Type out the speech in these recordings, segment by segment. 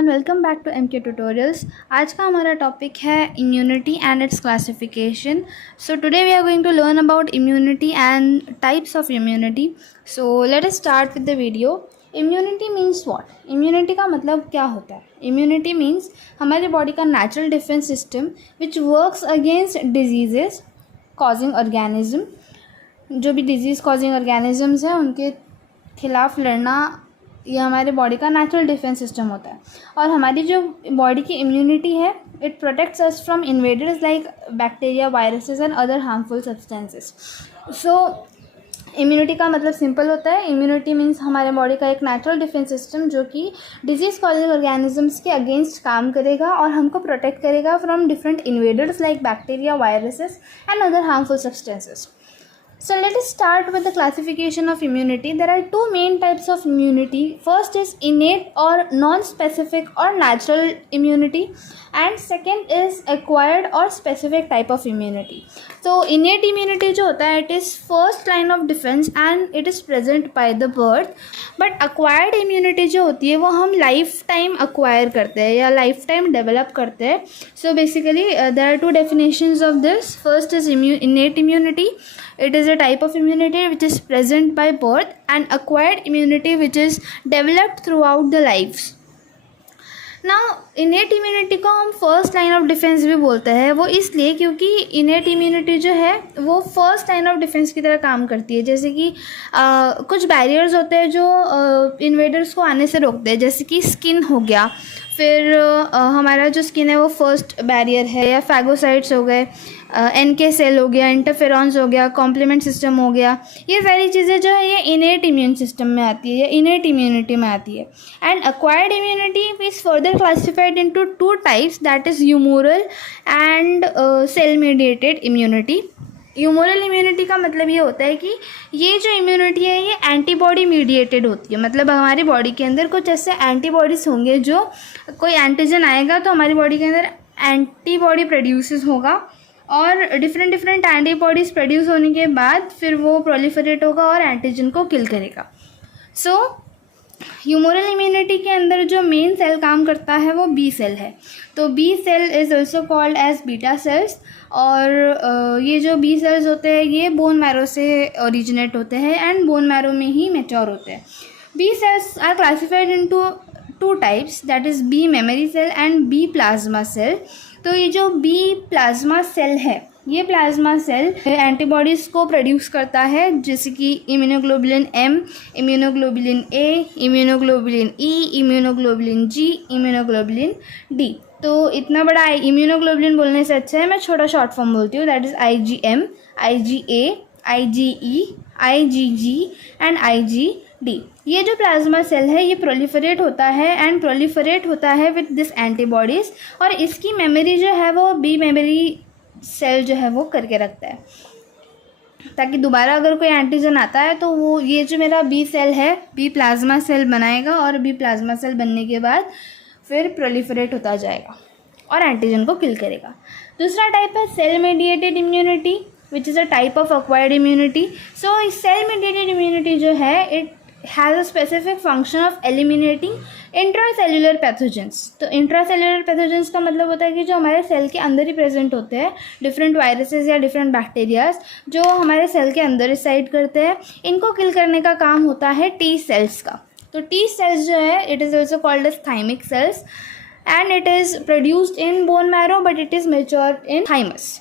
Everyone, welcome back to MK tutorials. आज का हमारा टॉपिक है immunity and its classification. So today we are going to learn about immunity and types of immunity. So let us start with the video. Immunity means what? Immunity का मतलब क्या होता है? Immunity means हमारी body का natural defence system which works against diseases causing organism. जो भी disease causing organisms हैं उनके खिलाफ़ लड़ना, ये हमारे बॉडी का नेचुरल डिफेंस सिस्टम होता है। और हमारी जो बॉडी की इम्यूनिटी है, it protects us from invaders like bacteria, viruses and other harmful substances. So immunity का मतलब सिंपल होता है। इम्यूनिटी मीन्स हमारे बॉडी का एक नेचुरल डिफेंस सिस्टम जो कि डिजीज़ कॉजिंग ऑर्गेनिजम्स के अगेंस्ट काम करेगा और हमको प्रोटेक्ट करेगा from different invaders like bacteria, viruses and other harmful substances. So let us start with the classification of immunity. There are two main types of immunity. First is innate or non-specific or natural immunity, and second is acquired or specific type of immunity. So innate immunity जो होता है, it is first line of defense and it is present by the birth. But acquired immunity जो होती है वो हम life time acquire करते हैं या लाइफ टाइम डेवलप करते हैं. So basically there are two definitions of this. First is innate immunity. It is a type of immunity which is present by birth, and acquired immunity which is developed throughout the lives. Now innate immunity को हम first line of defence भी बोलते हैं। वो इसलिए क्योंकि innate immunity जो है वो फर्स्ट लाइन ऑफ डिफेंस की तरह काम करती है। जैसे कि कुछ बैरियर्स होते हैं जो इन्वेडर्स को आने से रोकते हैं, जैसे कि स्किन हो गया, फिर हमारा जो स्किन है वो फर्स्ट बैरियर है, या फैगोसाइट्स हो गए, NK सेल हो गया, इंटरफेरॉन्स हो गया, कॉम्प्लीमेंट सिस्टम हो गया। ये सारी चीज़ें जो है ये इनेट इम्यून सिस्टम में आती है या इनेट इम्यूनिटी में आती है। And acquired immunity is further classified into two types, that is humoral and cell mediated immunity. Humoral immunity का मतलब ये होता है कि ये जो इम्यूनिटी है ये एंटीबॉडी मीडिएटेड होती है। मतलब हमारी बॉडी के अंदर कुछ ऐसे एंटीबॉडीज़ होंगे, जो कोई एंटीजन आएगा तो हमारी बॉडी के अंदर एंटीबॉडी प्रोड्यूसेस होगा, और डिफरेंट एंटीबॉडीज़ प्रोड्यूस होने के बाद फिर वो प्रोलिफरेट होगा और एंटीजन को किल करेगा। सो ह्यूमोरल इम्यूनिटी के अंदर जो मेन सेल काम करता है वो बी सेल है। तो B cell is also called as beta cells. और ये जो बी सेल्स होते हैं ये बोन मैरो से ओरिजिनेट होते हैं एंड बोन मैरो में ही मैच्योर होते हैं। B cells are classified into two types, that is B memory cell and B plasma cell. तो ये जो बी प्लाज्मा सेल है, ये प्लाज्मा सेल एंटीबॉडीज़ को प्रोड्यूस करता है, जैसे कि immunoglobulin M, immunoglobulin A, immunoglobulin E, immunoglobulin G, immunoglobulin D। तो इतना बड़ा इम्यूनोग्लोबुलिन बोलने से अच्छा है मैं छोटा शॉर्ट फॉर्म बोलती हूँ, that is IgM, IgA, IgE, IgG and IgD। ये जो प्लाज्मा सेल है ये प्रोलिफरेट होता है एंड प्रोलिफरेट होता है विद दिस एंटीबॉडीज़, और इसकी मेमोरी जो है वो बी मेमोरी सेल जो है वो करके रखता है, ताकि दोबारा अगर कोई एंटीजन आता है तो वो ये जो मेरा बी सेल है बी प्लाज्मा सेल बनाएगा, और बी प्लाज्मा सेल बनने के बाद फिर प्रोलिफरेट होता जाएगा और एंटीजन को किल करेगा। दूसरा टाइप है cell mediated immunity, which is a type of acquired immunity. So इस सेल मीडिएटेड इम्यूनिटी जो है it has a specific function of eliminating intracellular pathogens. तो इंट्रासेल्युलर पैथोजेंस का मतलब होता है कि जो हमारे सेल के अंदर ही प्रेजेंट होते हैं, डिफरेंट वायरसेस या डिफरेंट बैक्टीरियाज जो हमारे सेल के अंदर रिसाइड करते हैं, इनको किल करने का काम होता है टी सेल्स का। तो टी सेल्स जो है it is also called as thymic cells and it is produced in bone marrow but it is matured in thymus.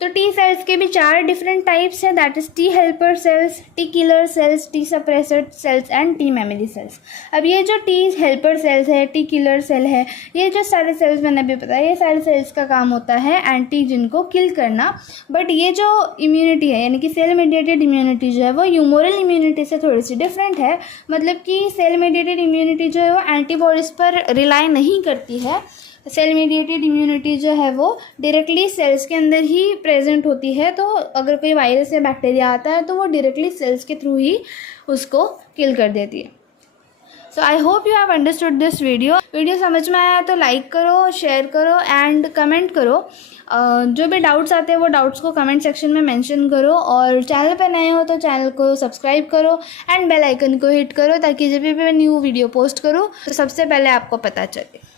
तो टी सेल्स के भी चार डिफरेंट टाइप्स हैं, that is T helper cells, T killer cells, T suppressor cells and T memory cells. अब ये जो T helper cells है, T killer cell है, ये जो सारे सेल्स मैंने अभी बताया, ये सारे सेल्स का काम होता है एंटीजन को किल करना। बट ये जो इम्यूनिटी है यानी कि सेल मीडिएटेड इम्यूनिटी जो है वो ह्यूमोरल इम्यूनिटी से थोड़ी सी डिफरेंट है। मतलब कि सेल मीडिएटेड इम्यूनिटी जो है वो एंटीबॉडीज़ पर रिलाई नहीं करती है। सेल मीडिएटेड इम्यूनिटी जो है वो डायरेक्टली सेल्स के अंदर ही प्रेजेंट होती है। तो अगर कोई वायरस या बैक्टीरिया आता है तो वो डायरेक्टली सेल्स के थ्रू ही उसको किल कर देती है। So I hope you have understood this video समझ में आया तो लाइक करो, शेयर करो एंड कमेंट करो। जो भी डाउट्स आते हैं वो डाउट्स को कमेंट सेक्शन में मेंशन करो, और चैनल पर नए हो तो चैनल को सब्सक्राइब करो एंड बेल आइकन को हिट करो ताकि जब भी मैं न्यू वीडियो पोस्ट करूँ तो सबसे पहले आपको पता चले।